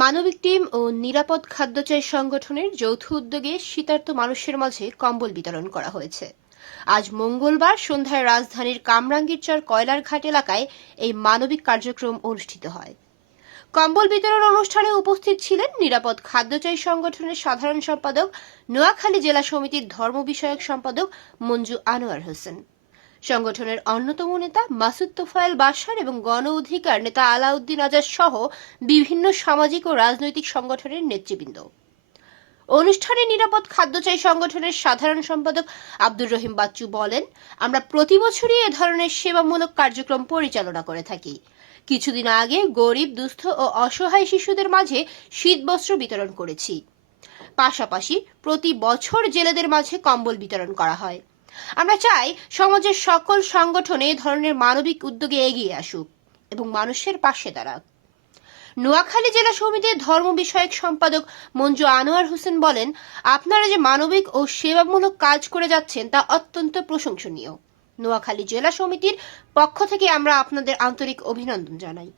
মানবিক টিম ও নিরাপদ খাদ্য চাই সংগঠনের যৌথ উদ্যোগে শীতার্ত মানুষের মাঝে কম্বল বিতরণ করা হয়েছে। আজ মঙ্গলবার সন্ধ্যায় রাজধানীর কামরাঙ্গীরচর কয়লার ঘাট এলাকায় এই মানবিক কার্যক্রম অনুষ্ঠিত হয়। কম্বল বিতরণ অনুষ্ঠানে উপস্থিত ছিলেন নিরাপদ খাদ্য চাই সংগঠনের সাধারণ সম্পাদক, নোয়াখালী জেলা সমিতির ধর্ম বিষয়ক সম্পাদক মঞ্জু আনোয়ার হোসেন, সংগঠনের অন্যতম নেতা মাসুদ তোফায়েল বাশার এবং গণ অধিকার নেতা আলাউদ্দিন আজাদ সহ বিভিন্ন সামাজিক ও রাজনৈতিক সংগঠনের নেতৃবৃন্দ। অনুষ্ঠানে নিরাপদ খাদ্য চাই সংগঠনের সাধারণ সম্পাদক আব্দুর রহিম বাচ্চু বলেন, আমরা প্রতি বছরই এ ধরনের সেবামূলক কার্যক্রম পরিচালনা করে থাকি। কিছুদিন আগে গরিব, দুস্থ ও অসহায় শিশুদের মাঝে শীতবস্ত্র বিতরণ করেছি। পাশাপাশি প্রতি বছর জেলেদের মাঝে কম্বল বিতরণ করা হয়। আমরা চাই সমাজের সকল সংগঠন এ ধরনের মানবিক উদ্যোগে এগিয়ে আসুক এবং মানুষের পাশে দাঁড়াক। নোয়াখালী জেলা সমিতির ধর্ম বিষয়ক সম্পাদক মঞ্জু আনোয়ার হোসেন বলেন, আপনারা যে মানবিক ও সেবামূলক কাজ করে যাচ্ছেন তা অত্যন্ত প্রশংসনীয়। নোয়াখালী জেলা সমিতির পক্ষ থেকে আমরা আপনাদের আন্তরিক অভিনন্দন জানাই।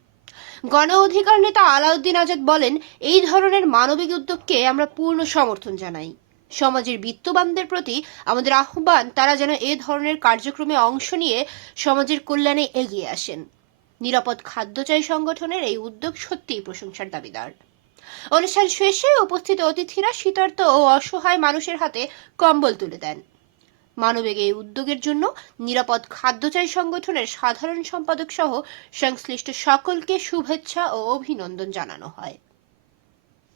গণ অধিকার নেতা আলাউদ্দিন আজাদ বলেন, এই ধরনের মানবিক উদ্যোগকে আমরা পূর্ণ সমর্থন জানাই। সমাজের বিত্তবানদের প্রতি আমাদের আহ্বান, তারা যেন এ ধরনের কার্যক্রমে অংশ নিয়ে সমাজের কল্যাণে এগিয়ে আসেন। নিরাপদ খাদ্য চাই সংগঠনের এই উদ্যোগ সত্যিই প্রশংসার দাবিদার। অনুষ্ঠান শেষে উপস্থিত অতিথিরা শীতার্ত ও অসহায় মানুষের হাতে কম্বল তুলে দেন। মানবিক এই উদ্যোগের জন্য নিরাপদ খাদ্য চাই সংগঠনের সাধারণ সম্পাদক সহ সংশ্লিষ্ট সকলকে শুভেচ্ছা ও অভিনন্দন জানানো হয়।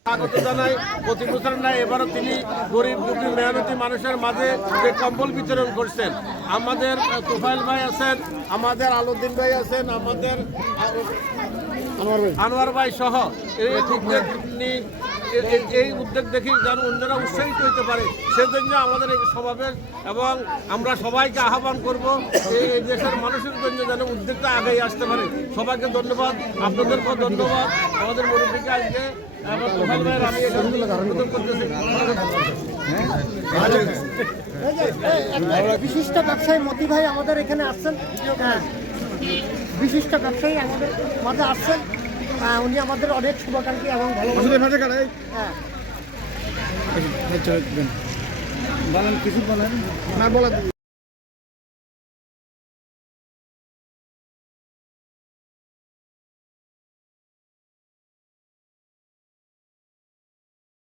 স্বাগত জানাই। প্রতি বছর না, এবারও তিনি গরিব দুঃখী মেহনতি মানুষের মাঝে যে কম্বল বিতরণ করছেন। আমাদের তোফায়েল ভাই আছেন, আমাদের আলাউদ্দিন ভাই আছেন, আমাদের আনোয়ার ভাই সহ এই উদ্যোগ দেখি যেন অন্যরা উৎসাহিত হতে পারে, সেজন্য আমাদের এই সমাবেশ এবং আমরা সবাইকে আহ্বান করব এই দেশের মানুষের জন্য যেন উদ্যোগটা আগেই আসতে পারে। সবাইকে ধন্যবাদ, আপনাদেরকেও ধন্যবাদ। আমাদের মুরব্বীকে আজকে বিশিষ্ট ব্যবসায়ী মতি ভাই আমাদের এখানে আসছেন। বিশিষ্ট ব্যবসায়ী আমাদের মাঝে আসছেন। উনি আমাদের অনেক শুভাকাঙ্ক্ষী এবং ভালো কিছু বলেন না বলা